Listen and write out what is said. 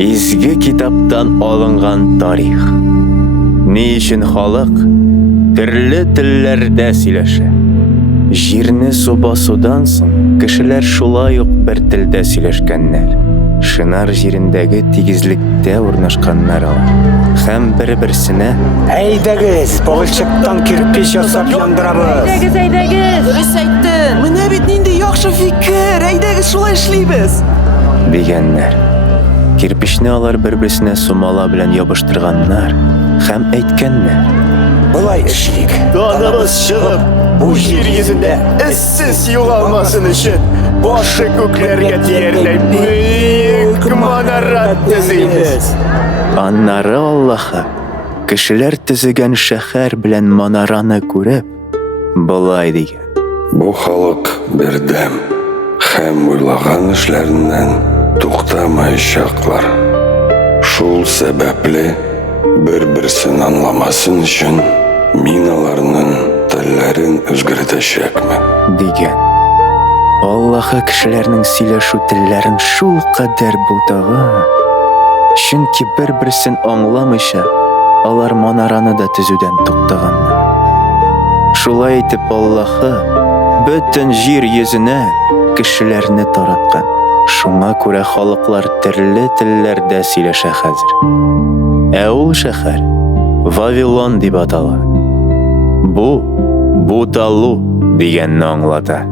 Изге китаптан алынган тарих. Ни өчен халык төрле телләрдә сөйләшә? Җирне су басудан соң кешеләр шулай ук бер телдә сөйләшкәннәр. Шынар җирендәге тигезлектә урнашканнар алар. Һәм бер-берсенә Әйдәгез, балчыктан кирпич ясап яндырабыз. Әйдәгез. Дөрес әйттең. Менә бит нинди яхшы фикер. Әйдәгез шулай эшлибез. дигәннәр. Кирпичне алар бер-берсенә сумала белән ябыштырганнар һәм әйткәннәр. Былай эшлик. Даныбыз чыгып, бу җир йөзендә эссез югалмасын өчен башы күкләргә тиярләй бөек манара төзибез. Аннары Аллаһы кешеләр төзегән шәһәр белән манараны күреп, былай дигән. Бу халык бердәм һәм уйлаган эшләреннән туктамаячаклар. Шул сәбәпле бер-берсен аңламасын өчен мин аларның телләрен үзгәртәчәкмен. Дигән. Аллаһы кешеләрнең сөйләшү телләрен шул кадәр булдаган, чөнки бер-берсен аңламыйча алар манараны да төзүдән туктаганнар. Шулай итеп Аллаһы бөтен җир йөзенә кешеләрне тараткан. Шуңа күрә халыклар төрле телләрдә сөйләшә хәзер. Ә ул шәһәр Вавилон дип атала. Бу Буталу дигәнне аңлата.